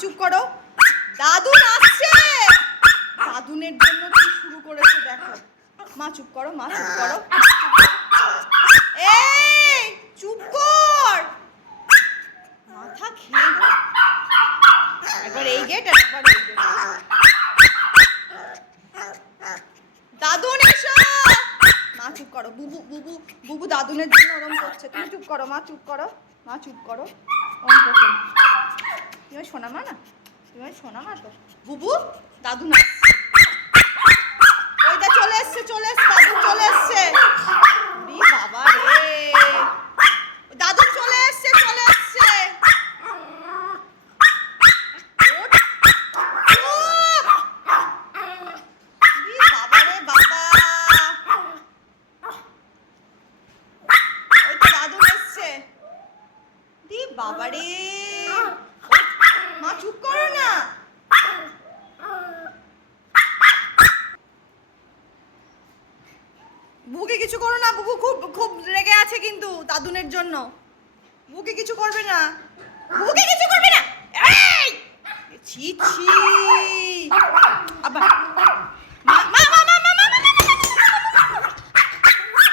চুপ করো। দাদুন আসছে। দাদুনের জন্য কি শুরু করেছে দেখো। মা, চুপ করো, মা, চুপ করো। এই, চুপ কর। মাথা খেয়ে একবার এই গেট একবার এই দাদুন এসো। মা, চুপ করো। বুবু বুবু বুবু দাদুনের জন্য ওরম করছে। তুমি চুপ করো, মা, চুপ করো। মা, চুপ করো। তুমি সোনা মা না? তুমি সোনা মা তো। বুবু, দাদু না। ওইটা চলে এসছে চলে এসছে, দাদু চলে এসছে উরি বাবা রে দাদু চলে এসছে চলে এসছে ওঠ, চুপ! উরি বাবা রে বাবা ওই তো দাদু এসছে দি বাবা রে মা চুপ করো না বুকে কিছু করো না, বুকু খুব খুব রেগে আছে কিন্তু দাদুনের জন্য। বুকে কিছু করবে না। বুকে কিছু করবে না। এই! ছি ছি। আবার মা মা মা মা মা মা মা, মা, মা, মা, মা, মা, মা, মা।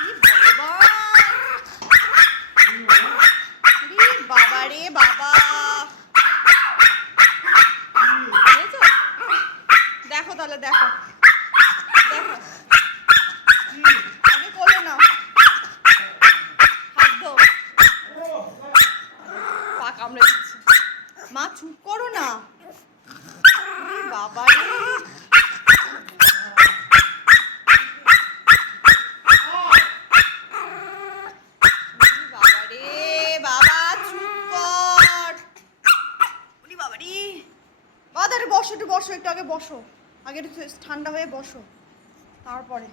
ই ভগবান। রে বাবা রে বাবা দেখেছ? দেখো তাহলে দেখো দেখো আগে কোলে নাও হাত ধো পা কামড়ে দিচ্ছে মা চুপ করো না রে বাবা রে বাবা রে বাবা চুপ কর ওরে বাবা রে বাবা তাহলে বসো একটু বসো একটু আগে বসো। আগে একটু ঠান্ডা হয়ে বসো। তারপরে।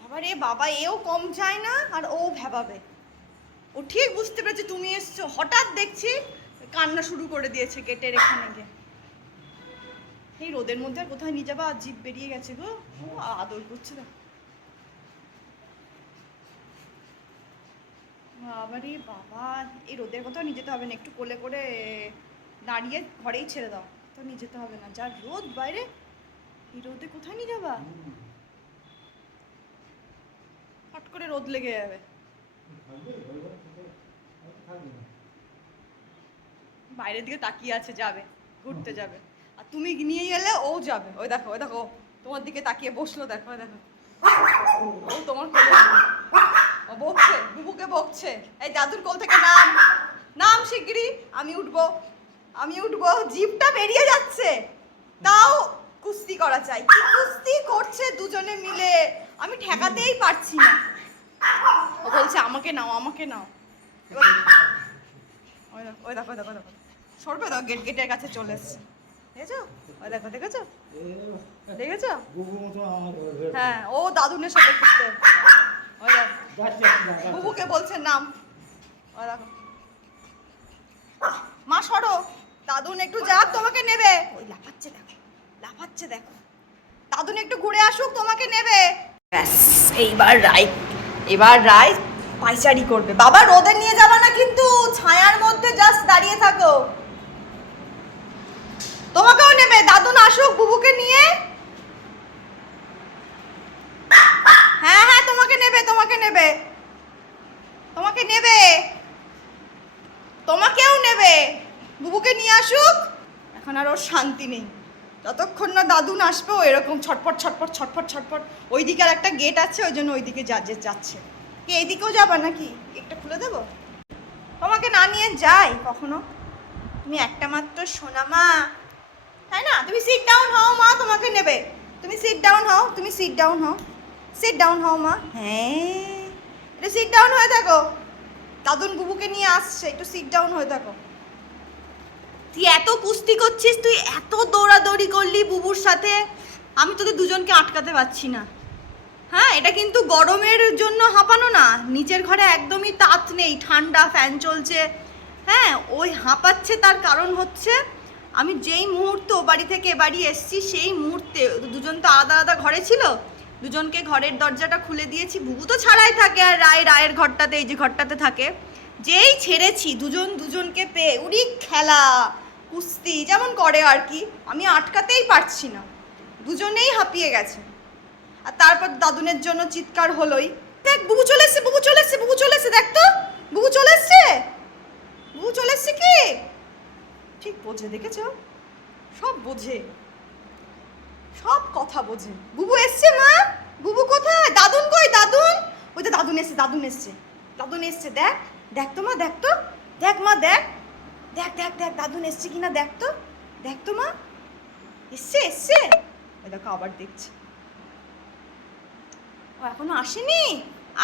বাবা এ বাবা, এও কম যায় না আর ও ভেবাবে। ও ঠিক বুঝতে পেরেছে তুমি এসছো। হঠাৎ দেখছি কান্না শুরু করে দিয়েছে গেটের এখানে গিয়ে। এই রোদের মধ্যে আর কোথায় নিয়ে যাবা? জিভ বেরিয়ে গেছে গো। আদর করছে দেখো বাবারে বাবা, এই রোদের কোথাও নিয়ে যেতে হবে না। একটু কোলে করে দাঁড়িয়ে ঘরেই ছেড়ে দাও। তো নিয়ে যেতে হবে না। যা রোদ বাইরে, এই রোদে কোথায় নিয়ে যাবা? হট করে রোদ লেগে যাবে। বাইরের দিকে তাকিয়ে আছে, যাবে, ঘুরতে যাবে। আর তুমি নিয়ে গেলে ও যাবে। ওই দেখো ওই দেখো তোমার দিকে তাকিয়ে বসল, দেখো দেখো। ও তোমার ও বকছে, বুবুকে বকছে। এই দাদুর কোল থেকে নাম নাম শিগগিরই আমি উঠবো। আমি উঠবো, জিপটা বেরিয়ে যাচ্ছে। তাও কুস্তি করা চাই। কুস্তি করছে দুজনে মিলে? আমি ঠেকাতেই পারছি না। ও বলছে, আমাকে নাও আমাকে নাও। ওই দেখো দেখো দেখো সরবে দাও গেট, গেটের কাছে চলে এসছে। দেখেছ? ওই দেখো হ্যাঁ ও দাদুনের সাথে ওই বুবুকে বলছে, নাম। ওই মা, সরো। দাদুন একটু যাক, তোমাকে নেবে। ওই লাফাচ্ছে দেখো লাফাচ্ছে দেখো। দাদুন একটু ঘুরে আসুক, তোমাকে নেবে। ব্যাস, এইবার রাই এবার রাই পাইচারি করবে। বাবা, রোদে নিয়ে যাবা না কিন্তু? ছায়ার মধ্যে জাস্ট দাঁড়িয়ে থাকো। তোমাকেও নেবে, দাদুন আসুক বুবুকে নিয়ে হ্যাঁ হ্যাঁ তোমাকে নেবে তোমাকে নেবে তোমাকে নেবে তোমাকেও নেবে বুবুকে নিয়ে আসুক। এখন আর ওর শান্তি নেই। যতক্ষণ না দাদুন আসবে ও এরকম ছটপট ছটপট ছটপট ছটপট। ওইদিকে আর একটা গেট আছে, ওই জন্য ওইদিকে যা, যে, যাচ্ছে। কি এইদিকেও যাবা নাকি? একটা খুলে দেবো? তোমাকে না নিয়ে যাই কখনো। তুমি একটা মাত্র সোনা মা। তাই না? তুমি সিট ডাউন হও মা, তোমাকে নেবে। তুমি সিট ডাউন হও, তুমি সিট ডাউন হও। সিট ডাউন হও মা। হ্যাঁ। একটু সিট ডাউন হয়ে থাকো। দাদুন বুবুকে নিয়ে আসছে, একটু সিট ডাউন হয়ে থাকো। তুই এত কুস্তি করছিস, তুই এত দৌড়াদৌড়ি করলি বুবুর সাথে। আমি তোদের দুজনকে আটকাতে পারছি না। হ্যাঁ এটা কিন্তু গরমের জন্য হাঁপানো না। নিচের ঘরে একদমই তাত নেই, ঠান্ডা, ফ্যান চলছে। হ্যাঁ ওই হাঁপাচ্ছে তার কারণ হচ্ছে, আমি যেই মুহূর্তে ও বাড়ি থেকে বাড়ি এসছি, সেই মুহূর্তে দুজন তো আলাদা আলাদা ঘরে ছিল। দুজনকে ঘরের দরজাটা খুলে দিয়েছি। বুবু তো ছাড়াই থাকে আর রায় রায়ের ঘরটাতে, এই যে ঘরটাতে থাকে। যেই ছেড়েছি, দুজন দুজনকে পেয়ে, উড়ি খেলা। কুস্তি যেমন করে আর কি, আমি আটকাতেই পারছি না। দুজনেই হাঁপিয়ে গেছে। আর তারপর দাদুনের জন্য চিৎকার হলোই, দেখ, বুবু চলে এসছে, বুবু চলে এসছে, বুবু চলে দেখ তো, বুবু চলে এসছে, বুবু চলে কি? ঠিক বোঝে, দেখেছ? সব বোঝে। সব কথা বোঝে। বুবু এসছে মা? বুবু কোথায়? দাদুন কই? দাদুন? ওই তো দাদুন এসছে দাদুন এসছে দাদুন এসছে, দেখ দেখ তো মা, দেখ তো, দেখ মা, দেখ। দেখ দেখ দেখ, দাদুন এসছে কিনা, দেখ তো দেখ তো মা। এসছে এসছে। দেখো, আবার দেখছি। ও এখনও আসেনি?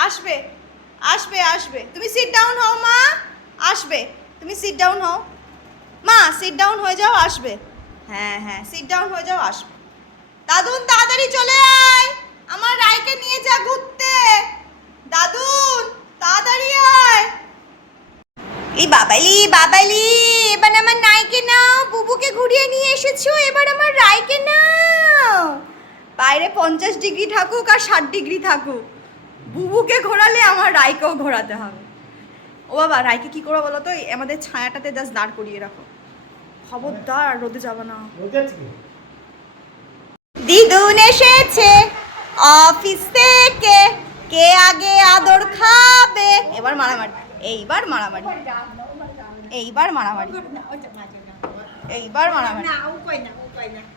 আসবে আসবে আসবে। তুমি সিট ডাউন হও মা, আসবে। তুমি সিট ডাউন হও। মা সিট ডাউন হয়ে যাও, আসবে। হ্যাঁ হ্যাঁ সিট ডাউন হয়ে যাও, আসবে। দাদুন, তাড়াতাড়ি চলে আয়। আমার রাইকে নিয়ে যা ঘুরতে। দাদুন, তাড়াতাড়ি আয়। এই বাবালি বাবালি এবার আমার নাইকে নাও। বুবুকে ঘুরিয়ে নিয়ে এসেছ, এবার আমার রাইকে নাও। বাইরে পঞ্চাশ ডিগ্রি থাকুক আর ষাট ডিগ্রি থাকুক। বুবুকে ঘোরালে আমার রাইকেও ঘোরাতে হবে। ও বাবা, রাইকে কি করো বলো তো? আমাদের ছায়াটাতে জাস্ট দাঁড় করিয়ে রাখো। খবরদার, রোদে যাবে না। দিদুন এসেছে অফিস থেকে। কে আগে আদর খাবে? এবার মারামারি। এইবার মারামারি। এইবার মারামারি। এইবার মারামারি।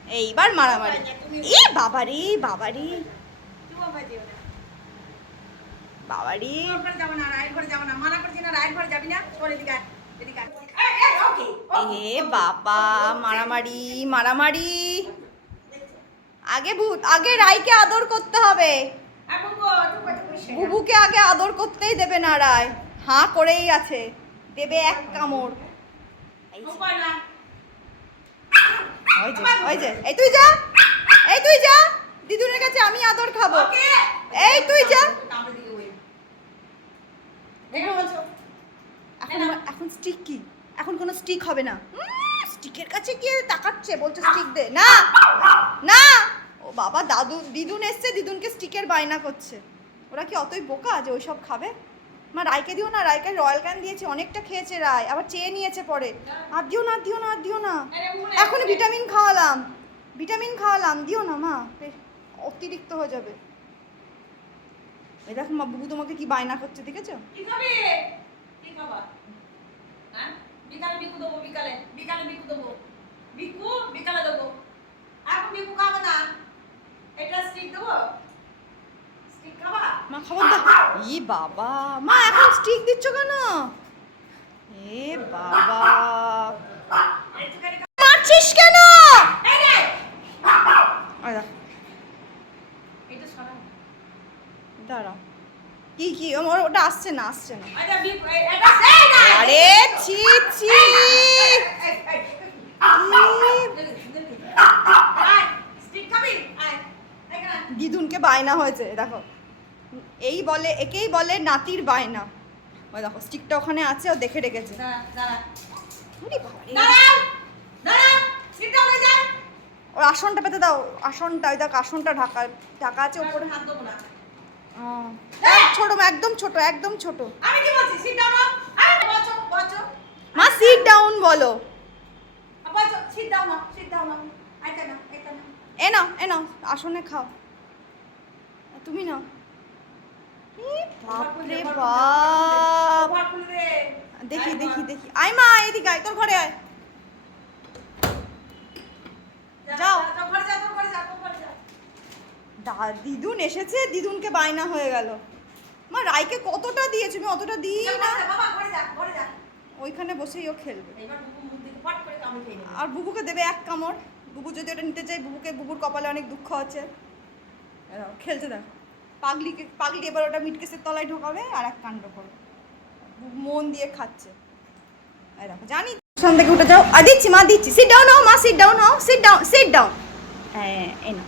এইবার মারামারি। এ বাবারি বাবারি। বাবারি। এ বাবা মারামারি মারামারি। আগে ভূত আগে রাইকে আদর করতে হবে। বুবুকে আগে আদর করতেই দেবে না রায়। হাঁ করেই আছে। দেবে এক কামড়। এই ওই যে তুই যা। এই তুই যা। দিদুনের কাছে আমি আদর খাব। এই তুই যা। এখন এখন স্টিক কি? এখন কোনো স্টিক হবে না। স্টিকের কাছে গিয়ে তাকাচ্ছে? বলছে স্টিক দে। না না। ও বাবা দাদু দিদুন এসছে দিদুনকে স্টিকের বায়না করছে। ওরা কি অতই বোকা যে ওইসব খাবে? মা, রায়কে দিও না, রায়কে রয়্যাল ক্যান দিয়েছি, অনেকটা খেয়েছে রায়, আবার চেয়ে নিয়েছে পরে। আর দিও না দিও না দিও না। এখন ভিটামিন খাওয়ালাম ভিটামিন খাওয়ালাম, দিও না মা অতিরিক্ত হয়ে যাবে। এই দেখো মা, বুবু তোমাকে কি বায়না করছে, দেখেছ? কি খাবে? কি খাবা? হ্যাঁ? বিকালে বিকু দেবো, বিকালে বিকালে বিকু দেবো। বিকু বিকালে দেবো। এখন বিকু খাবে না। এটা স্টিক দেবো? মা খবর দাও ই বাবা মা এখন স্টিক দিচ্ছ কেন এ বাবা মারছিস কেন দাঁড়াও কি কি আমার ওটা আসছে না আসছে না আরে ছি ছি দিদুনকে বায়না হয়েছে দেখো এই বলে একেই বলে নাতির বায়না। ওই দেখো স্টিকটা ওখানে আছে ও দেখে রেখেছে। ওরে আসনটা পেতে দাও আসনটা ওই দেখো আসনটা ঢাকা ঢাকা আছে ওপরে। ছোট একদম ছোট একদম ছোট। আমি কি বলছি? সিট ডাউন আরে বসো বসো মা সিট ডাউন বলো। সিট ডাউন সিট না এ নাও এ নাও আসনে খাও। তুমি নাও। বাপরে বাপ। দেখি দেখি দেখি। আয় মা এদিকে আয় তোর ঘরে আয়। যাও। দিদুন এসেছে দিদুনকে বায়না হয়ে গেল। মা রাইকে কতটা দিয়েছে? আমি অতটা দিই না। ওইখানে বসেই ও খেলবে। আর বুবুকে দেবে এক কামড়। বুবু যদি ওটা নিতে চাই বুবুকে বুবুর কপালে অনেক দুঃখ আছে। খেলতে দেখো পাগলিকে পাগলি এবার ওটা মিটকেসের তলায় ঢোকাবে আর এক কাণ্ড করবে। মন দিয়ে খাচ্ছে। এই দেখো জানি সামনে থেকে উঠে যাও। আর দিচ্ছি মা দিচ্ছি। সিট ডাউন হও মা সিট ডাউন হও সিট ডাউন সিট ডাউন হ্যাঁ এই না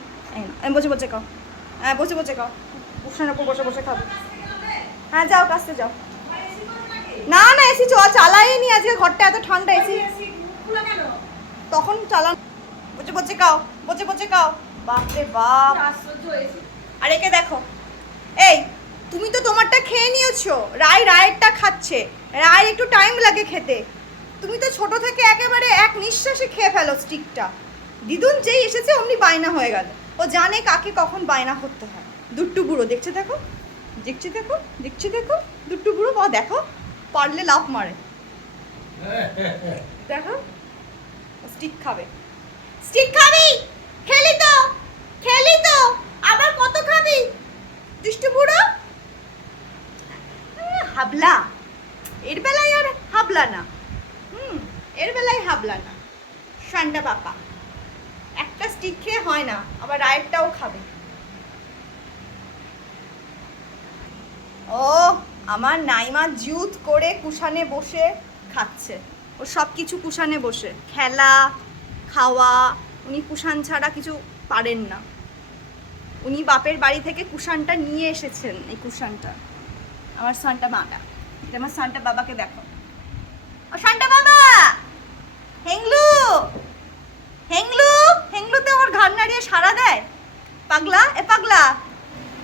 এই বসে বসে খাও। হ্যাঁ বসে বসে খাও। উঠানের উপর বসে বসে খাব হ্যাঁ যাও কাছতে যাও। না না এসি চল চালাইনি আজকে। ঘরটা এত ঠান্ডা এসি। তখন চালান বসে বসে খাও। বসে বসে খাও। বাপরে বাপ। আর একে দেখো এই, তুমি তো তোমারটা খেয়ে নিয়েছো। রায় রায়েরটা খাচ্ছে। রায়ের একটু টাইম লাগে খেতে। তুমি তো ছোট থেকে একেবারে এক নিঃশ্বাসে খেয়ে ফেলো স্টিকটা দিদুন যেই এসেছে অমনি বায়না হয়ে গেল। ও জানে কাকে কখন বায়না করতে হয়। দুট্টু বুড়ো, দেখছে দেখো? দেখছি দেখো? দেখছি দেখো? দুট্টু বুড়ো বা দেখো, পারলে লাফ মারে। দেখো? স্টিক খাবে। স্টিক খাবি? খেলি তো! খেলি তো! আবার কত খাবি? দুষ্টু বুড়ো? হাবলা। এর বেলায় আর হাবলা না। হুম, এর বেলায় হাবলা না। শান্টা বাপা। একটা স্টিক খেয়ে হয় না, আবার রায়েরটাও খাবে। ও, আমার নাইমা জুত করে কুশানে বসে খাচ্ছে। ও সব কিছু কুশানে বসে। খেলা, খাওয়া, উনি কুশান ছাড়া কিছু পারেন না। উনি বাপের বাড়ি থেকে কুশানটা নিয়ে এসেছেন, এই কুশানটা আমার সানটা মাটা এটা আমার সানটা বাবাকে দেখো। ও, সানটা বাবা! হেংলু! হেংলু! হেংলুতে আমার ঘাড় নাড়িয়ে সারা দেয়। পাগলা? এ পাগলা!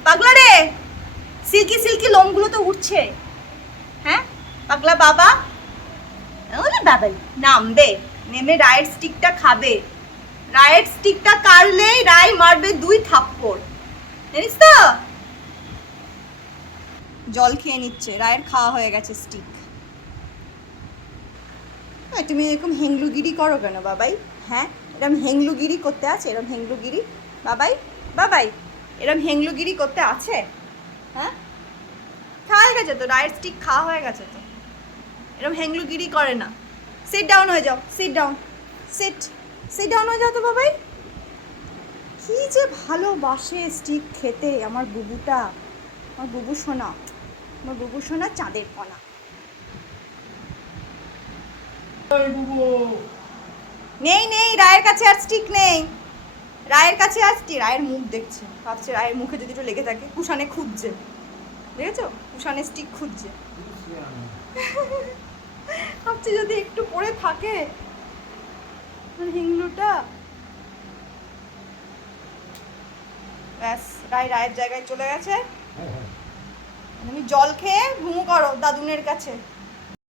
পাগলা রে! সিল্কি সিল্কি লোমগুলো তো উঠছে। হ্যাঁ? পাগলা বাবা? ওরে বাবাই নামবে। নেমে রায়ের স্টিকটা খাবে। রায়ের স্টিকটা কাটলেই রায় মারবে দুই থাপ্পড়। জানিস তো? জল খেয়ে নিচ্ছে, রায়ের খাওয়া হয়ে গেছে স্টিক তুমি এরকম হেংলুগিরি করো কেন বাবাই? হ্যাঁ? এরম হেংলুগিরি করতে আছে? এরম হেংলুগিরি? বাবাই? বাবাই, এরম হেংলুগিরি করতে আছে? হ্যাঁ? খাওয়া হয়ে গেছে তো? রায়ের স্টিক খাওয়া হয়ে গেছে তো? এরম হেংলুগিরি করে না। সিট ডাউন হয়ে যাও sit down sit sit down হয়ে যাও তো বাবাই। কি যে ভালোবাসে স্টিক খেতে আমার বুবুটা আমার বুবু সোনা আমার বুবু সোনা চাঁদের কণা। নেই নেই রায়ের কাছে আর স্টিক নেই। রায়ের কাছে আর স্টিক রায়ের মুখ দেখছে ভাবছে রায়ের মুখে যদি একটু লেগে থাকে কুষানে খুঁজছে। দেখেছ? কুষানে স্টিক খুঁজছে। ভাবছে যদি একটু পড়ে থাকে হিংলুটা ব্যাস রায় রায়ের জায়গায় চলে গেছে। তুমি জল খেয়ে ঘুমো করো দাদুনের কাছে।